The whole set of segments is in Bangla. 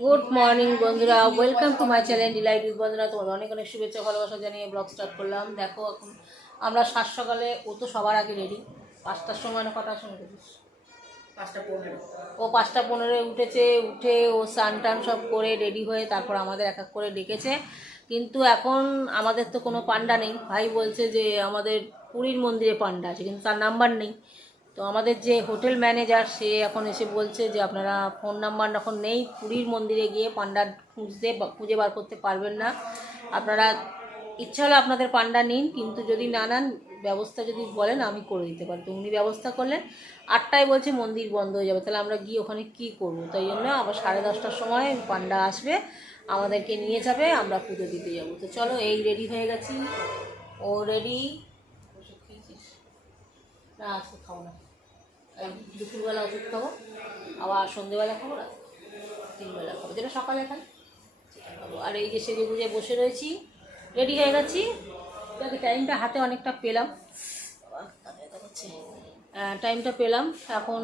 গুড মর্নিং বন্ধুরা, welcome to my channel delight with বন্ধুরা। তোমাদের অনেক অনেক শুভেচ্ছা ভালোবাসা জানিয়ে ব্লগ স্টার্ট করলাম। দেখো এখন আমরা সাত সকালে, ও তো সবার আগে রেডি। 5টার সময় না কটার সময় উঠেছিস? 5:15। ও 5:15 উঠেছে। উঠে ও স্নান টান সব করে রেডি হয়ে তারপর আমাদের এক এক করে ডেকেছে। কিন্তু এখন আমাদের তো কোনো পান্ডা নেই। ভাই বলছে যে আমাদের পুরীর মন্দিরে পান্ডা আছে, কিন্তু তার নাম্বার নেই। তো আমাদের যে হোটেল ম্যানেজার সে এখন এসে বলছে যে আপনারা ফোন নাম্বার এখন নেই, পুরীর মন্দিরে গিয়ে পান্ডা খুঁজে বার করতে পারবেন না। আপনারা ইচ্ছা হলে আপনাদের পান্ডা নিন, কিন্তু যদি না নেন ব্যবস্থা যদি বলেন আমি করে দিতে পারি। তো উনি ব্যবস্থা করলেন। 8টায় বলছে মন্দির বন্ধ হয়ে যাবে, তাহলে আমরা গিয়ে ওখানে কি করব? তাই জন্য আবার 10:30টার সময় পান্ডা আসবে, আমাদেরকে নিয়ে যাবে, আমরা পুজো দিতে যাব। তো চলো, এই রেডি হয়ে গেছি। ও রেডি। না আজকে খাবো না, দুপুরবেলা ওষুধ খাবো, আবার সন্ধেবেলা খাবো, না 3 বেলা খাবো, যেটা সকালে খাই খাবো। আর এই যে সেজে গুজে বসে রয়েছি, রেডি হয়ে গেছি। টাইমটা হাতে অনেকটা পেলাম, টাইমটা পেলাম এখন।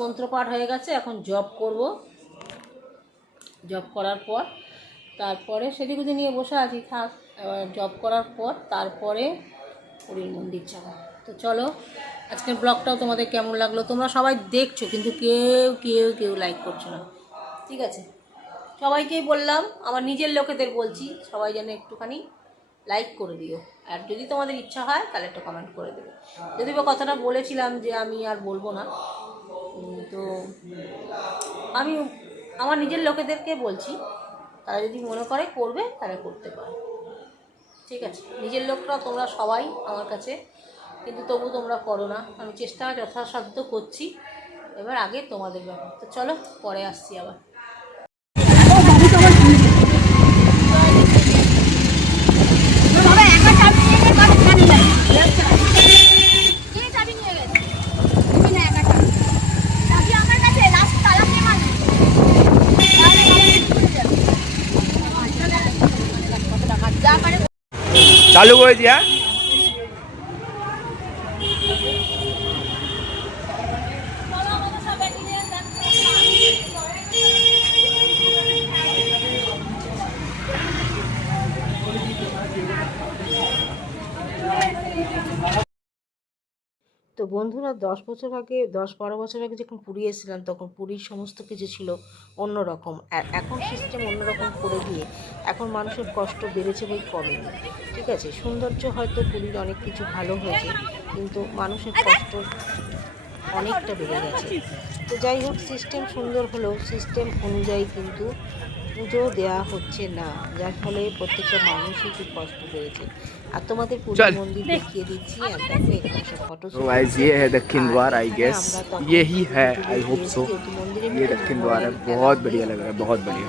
মন্ত্রপাঠ হয়ে গেছে, এখন জব করব। জব করার পর তারপরে সেজে গুজে নিয়ে বসে আছি, থাক। জব করার পর তারপরে পুরীর মন্দির যাবো। তো চলো, আজকের ব্লগটাও তোমাদের কেমন লাগলো? তোমরা সবাই দেখছো, কিন্তু কেউ কেউ কেউ লাইক করছো না, ঠিক আছে? সবাইকেই বললাম, আমার নিজের লোকেদের বলছি, সবাই যেন একটুখানি লাইক করে দিও। আর যদি তোমাদের ইচ্ছা হয় তাহলে একটা কমেন্ট করে দেবে। যদি বা কথাটা বলেছিলাম যে আমি আর বলবো না, তো আমি আমার নিজের লোকেদেরকে বলছি, তারা যদি মনে করে করবে তাহলে করতে পারে, ঠিক আছে? নিজের লোকরা তোমরা সবাই আমার কাছে, কিন্তু তবু তোমরা করো না। আমি চেষ্টা যথাসাধ্য করছি, এবার আগে তোমাদের ব্যাপার। তো চলো, পরে আসছি আবার। চালু করে দিয়া। তো বন্ধুরা, 10 বছর আগে, 10-12 বছর আগে যখন পুরী এসেছিলাম, তখন পুরীর সমস্ত কিছু ছিল অন্যরকম। আর এখন সিস্টেম অন্যরকম করে দিয়ে এখন মানুষের কষ্ট বেড়েছে বই কমেনি, ঠিক আছে? সৌন্দর্য হয়তো পুরীর অনেক কিছু ভালো হয়েছে, কিন্তু মানুষের কষ্ট অনেকটা বেড়ে গেছে। তো যাই হোক, সিস্টেম সুন্দর হলেও সিস্টেম অনুযায়ী কিন্তু পুজো দেওয়া হচ্ছে না, যার ফলে প্রত্যেকটা মানুষই খুব কষ্ট পেয়েছে। আর তোমাদের পুরীর মন্দির দেখিয়ে দিচ্ছি। আর দেখো, এখানে সব ফটো तो गाइस ये है दक्षिण द्वार, आई गेस ये ही है, आई होप सो। ये दक्षिण द्वार है, बहुत बढ़िया लग रहा है, बहुत बढ़िया।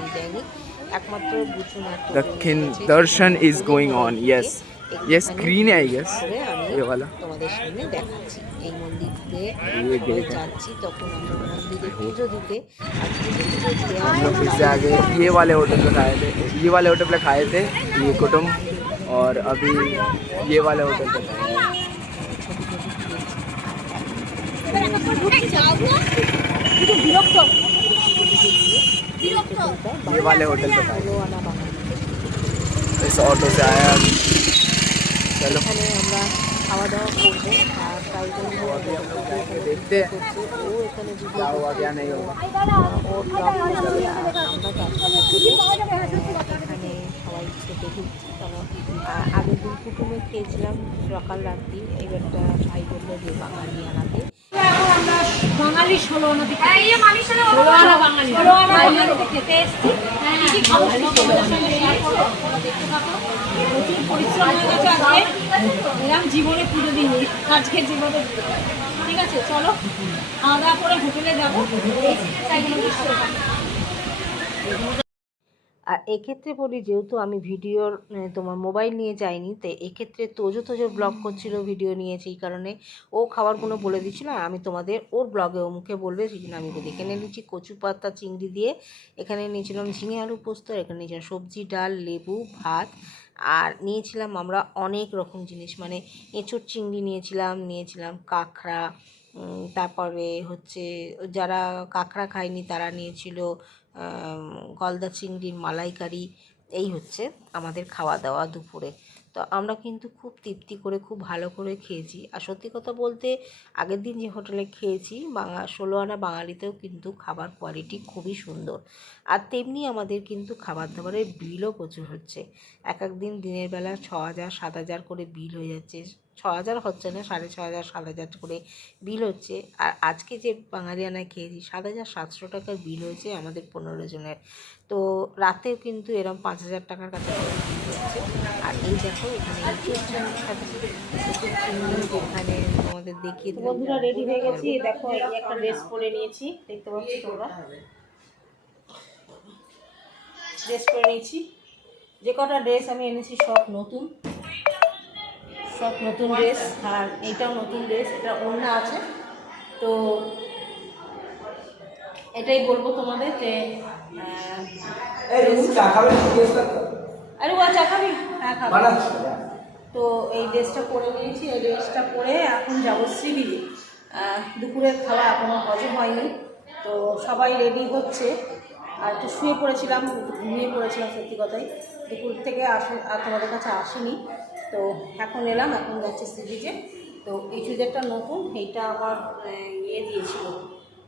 একমাত্র বুঝুনাথ दक्षिण दर्शन इज गोइंग ऑन, यस ये स्क्रीन है आई गेस, ये वाला। তোমাদের सामने দেখাচ্ছি। এই মন্দিরে ये गेट है। যাচ্ছি, তখন আমরা মন্দিরে পুজো দিতে। আর পুজো हम लोग फिर से आगे ये वाले होटल पे खाए थे, ये वाले होटल पे खाए थे ये कुटुम, और अभी ये वाले होटल पे खाए हैं। ये वाले होटल पे खाए, इस ऑटो से आया अभी। चलो এখানে আমরা খাওয়া দাওয়া করবো। আর তাই জন্য देखते हैं ও এখানে क्या हुआ क्या नहीं होगा। ওর জব করছে, আর আমরা এখানে সবাই খেতে ঢুকছি। কারণ আগের দিন কুটুমে খেয়েছিলাম সকাল রাত্রি, এবারটা ভাই বললো যে বাঙালি আনাতে। বাঙালি 16 আনাতে খেতে এসছি। প্রচুর পরিশ্রম হয়ে গেছে আজকে, এরকম জীবনে পুজো দিইনি, আজকে জীবনে। ঠিক আছে, চলো খাওয়া দাওয়া করে হোটেলে যাবো। আর এক্ষেত্রে বলি, যেহেতু আমি ভিডিওর তোমার মোবাইল নিয়ে যাইনি, তো এক্ষেত্রে তোজো ব্লগ করছিল, ভিডিও নিয়েছে, এই কারণে ও খাবারগুলো বলে দিচ্ছিল। আর আমি তোমাদের ওর ব্লগে ও মুখে বলবে, সেই জন্য আমি বলি। এখানে নিচ্ছি কচু পাতা চিংড়ি দিয়ে, এখানে নিয়েছিলাম ঝিঙে আলু পোস্ত, এখানে নিয়েছিলাম সবজি ডাল লেবু ভাত, আর নিয়েছিলাম আমরা অনেক রকম জিনিস, মানে এঁচোড় চিংড়ি নিয়েছিলাম কাঁকড়া, তারপরে হচ্ছে যারা কাঁকড়া খায়নি তারা নিয়েছিল গলদা চিংড়ির মালাইকারি। এই হচ্ছে আমাদের খাওয়া দাওয়া দুপুরে। তো আমরা কিন্তু খুব তৃপ্তি করে খুব ভালো করে খেয়েছি। আর সত্যি কথা বলতে আগের দিন যে হোটেলে খেয়েছি ১৬ আনা বাঙালিতেও কিন্তু খাবার কোয়ালিটি খুবই সুন্দর। আর তেমনি আমাদের কিন্তু খাবার দাবারের বিলও প্রচুর হচ্ছে। এক এক দিন দিনের বেলা ৬,০০০ ৭,০০০ করে বিল হয়ে যাচ্ছে। ৬,০০০ হচ্ছে না, ৬,৫০০ ৭,০০০ করে বিল হচ্ছে। আর আজকে যে বাঙালিয়ানায় খেয়েছি ৭,৭০০ টাকার বিল হয়েছে আমাদের ১৫ জনের। তো রাতেও কিন্তু এরকম ৫,০০০ টাকার কাছাকাছি বিল হচ্ছে। আর এই দেখো এখানে এখানে তোমাদের দেখিয়ে দিলাম। বন্ধুরা রেডি হয়ে গেছি, দেখো এই একটা ড্রেস পরে নিয়েছি, দেখতে পাচ্ছ তোমরা। ড্রেস পরে নিয়েছি, যে কটা ড্রেস আমি এনেছি সব নতুন ড্রেস। আর এইটাও নতুন ড্রেস, এটা ওড়না আছে। তো এটাই বলবো তোমাদের যে আরে ও চা খাবি? হ্যাঁ খাবো। তো এই ড্রেসটা পরে নিয়েছি, এই ড্রেসটা পরে এখন যাবো শ্রীবিলি। দুপুরের খাওয়া এখনও হজম হয়নি, তো সবাই রেডি হচ্ছে। আর একটু শুয়ে পড়েছিলাম, একটু ঘুমিয়ে পড়েছিলাম সত্যি কথাই, দুপুর থেকে আর তোমাদের কাছে আসিনি। তো এখন এলাম, এখন যাচ্ছে শ্রীবিলিতে। তো এই চুড়িদারটা নতুন, এইটা আমার ইয়ে দিয়েছিল,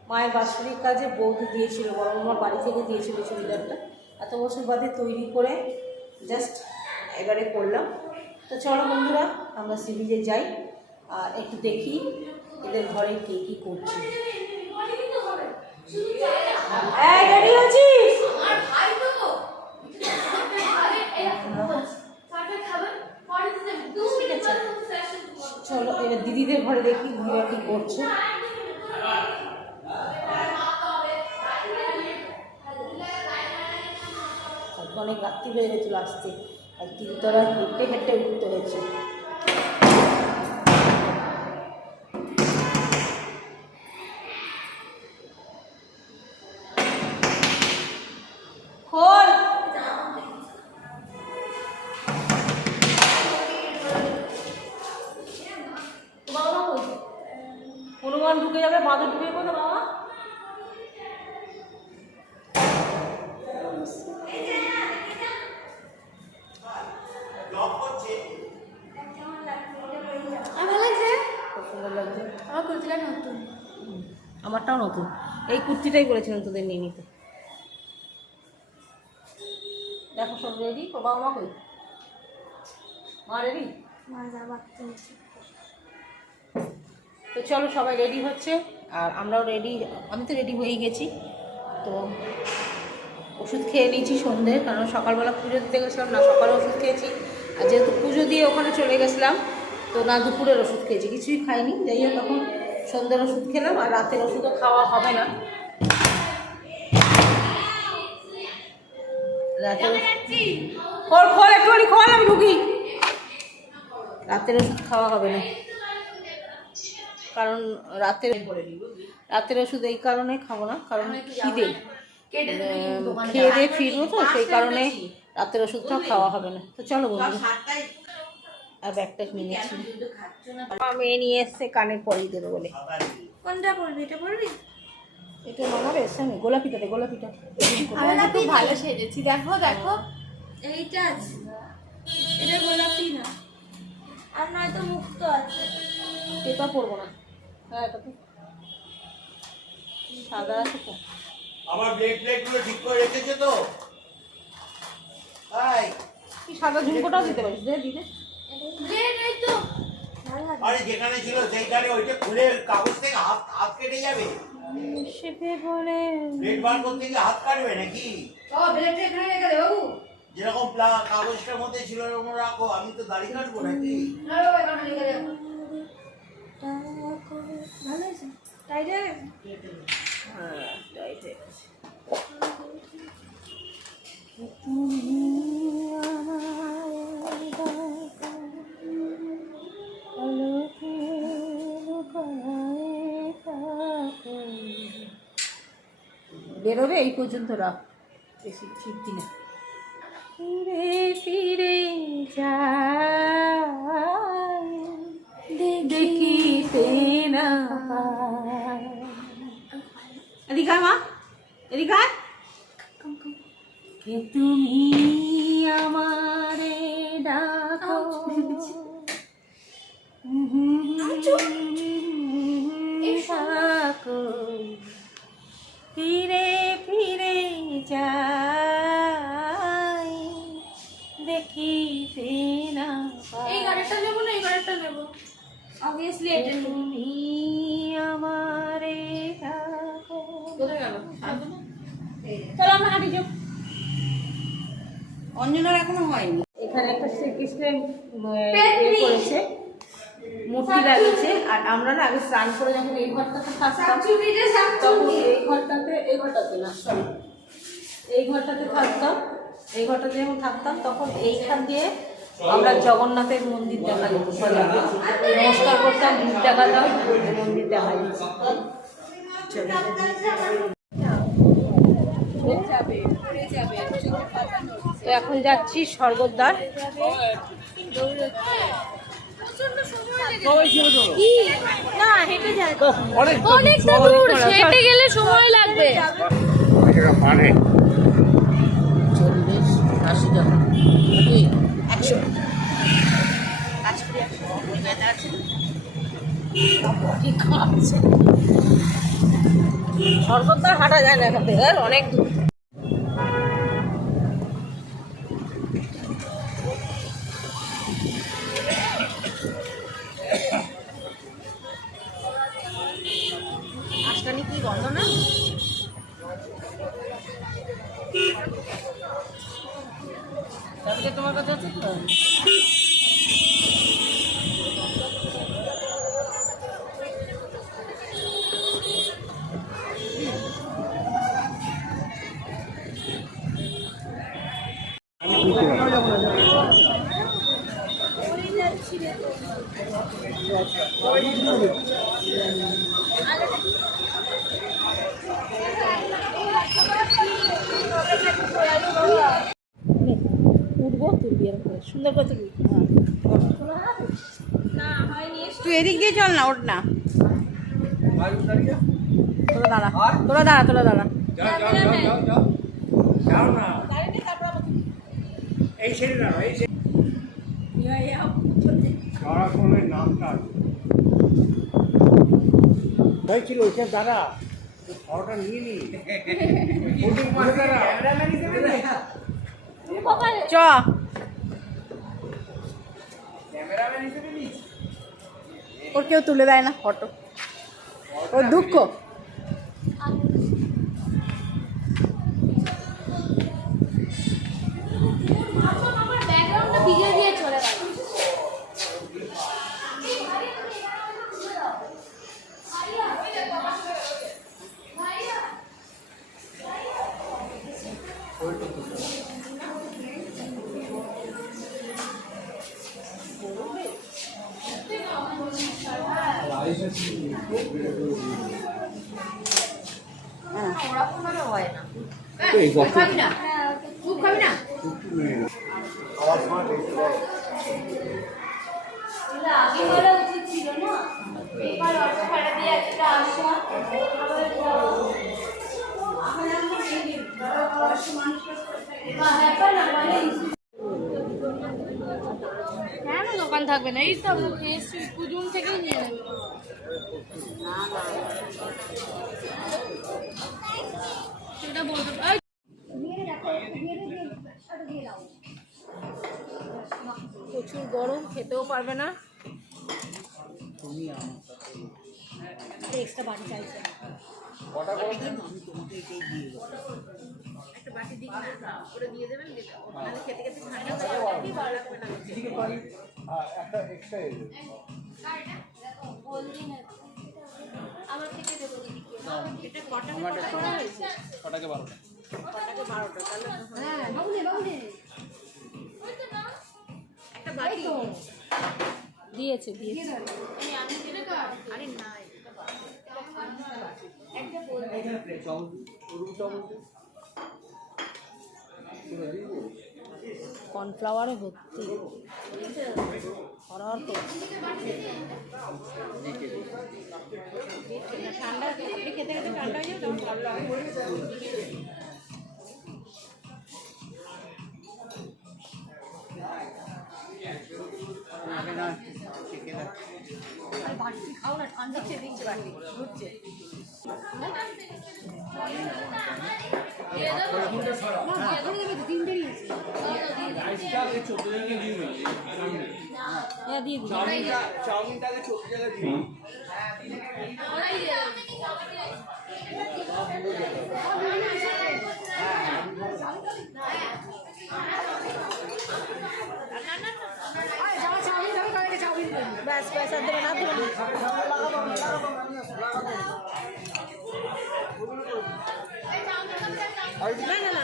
মায়ের বাৎসরিক কাজে বৌদি দিয়েছিল, বড় আমার বাড়ি থেকে দিয়েছিল চুড়িদারটা। এত বছর বাদে তৈরি করে জাস্ট এবারে করলাম। তো চলো বন্ধুরা আমরা সিভিলে যাই আর একটু দেখি এদের ঘরে কে কী করছে। চলো এবার দিদিদের ঘরে দেখি দিদিরা কী করছে। অনেক রাত্রি হয়ে গেছিলো আসতে, আর তিনতলা হেঁটে হেঁটে উঠতে হয়েছে। খোল হনুমান ঢুকে যাবে, বাঁদর ঢুকে যাবে না বাবা। আমারটাও নতুন, এই কুর্তিটাই বলেছিলাম তোদের নিয়ে নিতে। দেখো সব রেডি, বাবা মা কই? মা রেডি? তো চলো সবাই রেডি হচ্ছে আর আমরাও রেডি, আমি তো রেডি হয়েই গেছি। তো ওষুধ খেয়ে নিয়েছি সন্ধ্যে, কারণ সকালবেলা পুজো দিতে গেছিলাম না, সকালে ওষুধ খেয়েছি। আর যেহেতু পুজো দিয়ে ওখানে চলে গেছিলাম তো না দুপুরের ওষুধ খেয়েছি, কিছুই খাইনি। যাই হোক তখন সন্ধ্যের ওষুধ খেলাম, আর রাতের ওষুধও খাওয়া হবে না। রাতের খোল একটুখানি খোল, আমি ঢুকি। রাতের ওষুধ খাওয়া হবে না, কারণ রাতের ওষুধ এই কারণে খাবো না, কারণ খিদে খেয়ে দিয়ে ফিরবো, তো সেই কারণে রাতের ওষুধটাও খাওয়া হবে না। তো চলো বন্ধু, আর ব্যাগটা নিয়েছি, মেয়ে নিয়ে এসছে কানের পরিয়ে দেবে বলে। কোনটা পরবি? এটা পরবি? এটা মানাবে সামনে, গোলাপিটা দে, গোলাপিটা। আমি না খুব ভালো সেজেছি, দেখো দেখো এইটা আছে, এটা গোলাপি না, আর নয়তো মুক্ত আছে। এটা পরবো না, হ্যাঁ এটা সাদা আছে তো। আমার ব্লেডগুলো ঠিক করে রেখেছে তো? হাই, কি সাদা ঝুমকোটাও দিতে পারিস, দে দিদে। এই তো আরে যেখানে ছিল সেইখানে ওইটা খুলে কাগজ থেকে হাত কেটে যাবে। সেপে বলে ব্লেড বার করতে গিয়ে হাত কাটবে নাকি? ও ব্লেডটা এখানে রেখে দে বাবু। যেরকম কাগজটার মধ্যে ছিল এরকম রাখো, আমি তো দাড়ি কাটবো নাকি? না বাবা এখানে রেখে দে। ভালো আছে টাইট হয়ে গেছে? হ্যাঁ টাইট হয়ে গেছে। বেরোবে এই পর্যন্ত রাখ, বেশি ফিরতি না। ফিরে ফিরে যাই দেখিতে না এদিকে মা, এদিকে কে তুমি আমারে ডাকো ডাকো ফিরে ফিরে যাই দেখি না এই গাড়িটা নেবো না এই গাড়িটা নেবো অবভিয়াসলি এটা নেবো তুমি আমারে ডাকো। কোথায় গেল চলো আমরা হাঁটি যাও। অঞ্জনার এখনো হয়নি এখানে একটা শ্রীকৃষ্ণের করেছে, মূর্তি লাগিয়েছে। আর আমরা না আগে স্নান করে যখন এই ঘরটাতে থাকতাম তখন এই ঘরটাতে না সরি এই ঘরটাতে থাকতাম, এই ঘরটাতে যখন থাকতাম তখন এইখান দিয়ে আমরা জগন্নাথের মন্দির দেখা যেত, সোজা নমস্কার করতাম, ভিড় দেখাতাম, মন্দির দেখা যেত। তো এখন যাচ্ছি স্বর্গদ্বার। না হেঁটে যায় অনেকটা দূর হেঁটে গেলে সময় লাগবে 40, 80 টাকা 100 স্বর্গদ্বার হাঁটা যায় না এখান থেকে, অনেক দূর। আজকানি কি গন্ধ না? তোমার কাছে আছে তো? উঠবো তুলবি এরকম করে, সুন্দর করে তুলবি। তুই এদিক দিয়ে চল না, ওঠ না, তোরা দাঁড়া, তোরা দাঁড়া, তোরা দাঁড়া। ছিল ওইসব দাদা ফটোটা নিয়ে নি চ ওর কেউ তুলে দেয় না ফটো, ওর দুঃখ। ব্যাকগ্রাউন্ডটা ভিডিও দিয়ে চলে গেল খাবি না চুপ খাবি না আগে বলা উচিত ছিল না এবার অটো ভাড়া দিয়ে একটা আসা কেন দোকান থাকবে না? এই তো পুজুন থেকেই নিয়ে নেবে। সেটা বলতে প্রচুর গরম, খেতেও পারবে না। এক্সট্রা বাটি চাইছে, একটা বাটি দিক না ওটা দিয়ে দেবেন, নাহলে খেতে খেতে ঠান্ডা ভালো লাগবে না। একটা এক্সট্রা আমার থেকে দেবো এটা কটাকে হয়েছে? কটাকে 12টা। কটাকে 12টা, তাহলে হ্যাঁ বাবুলে একটা বাটি দিয়েছে দিয়েছে। আরে না কর্নফ্লাওয়ারে ভর্তি, ঠান্ডা খেতে খেতে ঠান্ডা হয়ে যাবে তখন ভালো লাগে। আর বাটি খাও না, ঠান্ডা খেয়ে দিচ্ছে বাটি ঘুরছে। হ্যাঁ দিয়ে দিই। চাউমিনটাকে 14 টাকা দিন। ব্যাস ব্যাস আর দেবে না, দেবে না। না না না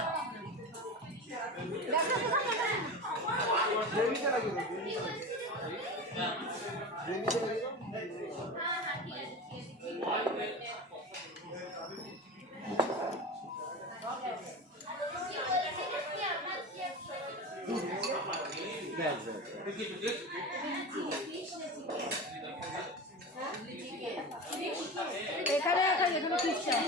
এখানে এখানে ফিশ চাই।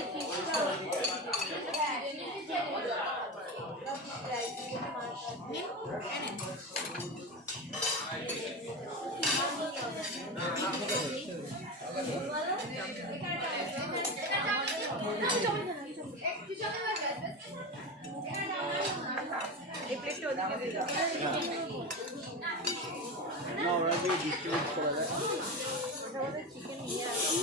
না ওরা দিয়ে ডিস্ট্রিবিউট করা যায়। চিকেন নিয়ে আসি।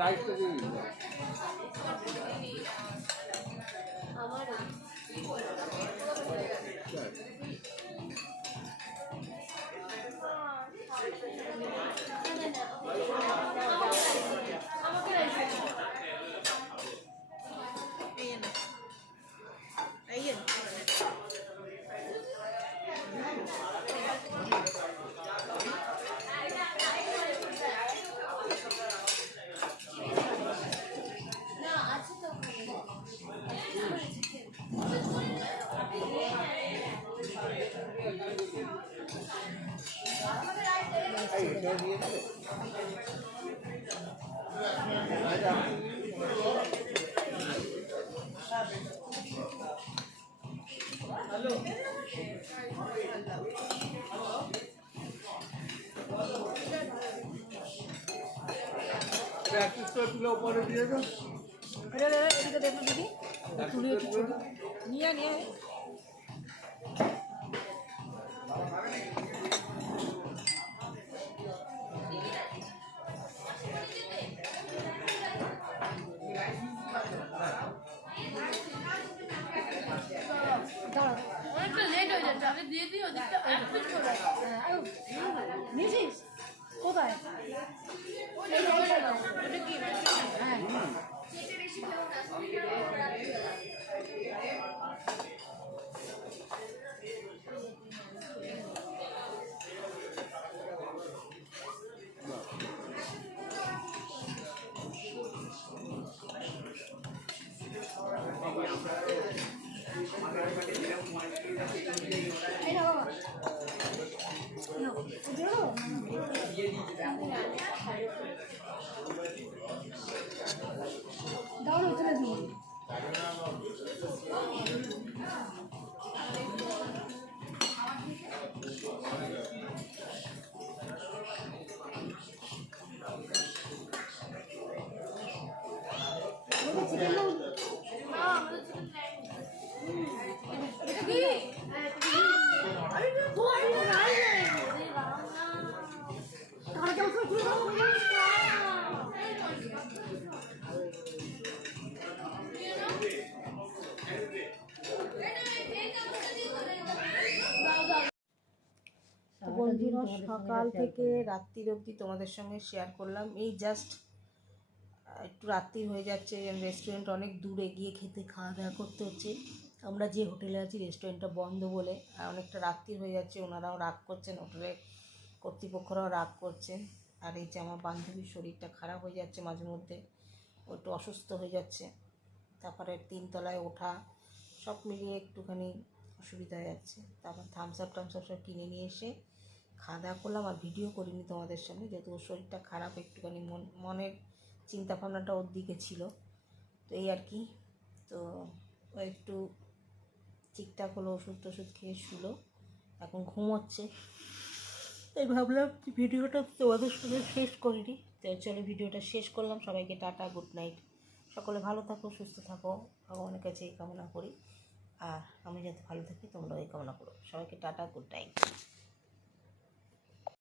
রাইসটা দিয়ে দিন। উপরে দিয়ে দাও। এদিকে দেখো দিদি, তুলে নিয়ে নিয়ে অনেকটা লেট হয়ে যাচ্ছে, আমি দিয়ে দিই ওদিকটা এক পিস করে। নিয়েছিস কোথায়? হ্যাঁ দাও না চলে দিই। বন্ধুরা সকাল থেকে রাত্রির অবধি তোমাদের সঙ্গে শেয়ার করলাম। এই জাস্ট একটু রাত্রি হয়ে যাচ্ছে, রেস্টুরেন্ট অনেক দূরে গিয়ে খাওয়া দাওয়া করতে হচ্ছে। আমরা যে হোটেলে আছি রেস্টুরেন্টটা বন্ধ বলে, অনেকটা রাত্রি হয়ে যাচ্ছে, ওনারাও রাগ করছেন, হোটেলে কর্তৃপক্ষরাও রাগ করছে। আর এই যে আমার বান্ধবীর শরীরটা খারাপ হয়ে যাচ্ছে মাঝে মধ্যে, ও একটু অসুস্থ হয়ে যাচ্ছে, তারপরে 3 তলায় ওঠা, সব মিলিয়ে একটুখানি অসুবিধা হয়ে যাচ্ছে। তারপর থামস আপ সব কিনে নিয়ে এসে খাওয়া দাওয়া করলাম, আর ভিডিও করিনি তোমাদের সামনে, যেহেতু ওর শরীরটা খারাপ, একটুখানি মনের চিন্তা ভাবনাটা ওর দিকে ছিল। তো এই আর কি। তো ও একটু ঠিকঠাক হলো, ওষুধ টষুধ খেয়ে শুলো, এখন ঘুমোচ্ছে। তাই ভাবলাম ভিডিওটা তোমাদের সাথে শেষ করিনি। তো চলো ভিডিওটা শেষ করলাম। সবাইকে টাটা, গুড নাইট। সকলে ভালো থাকো, সুস্থ থাকো, ভগবানের কাছে এই কামনা করি। আর আমি যাতে ভালো থাকি তোমরাও এই কামনা করো। সবাইকে টাটা, গুড নাইট।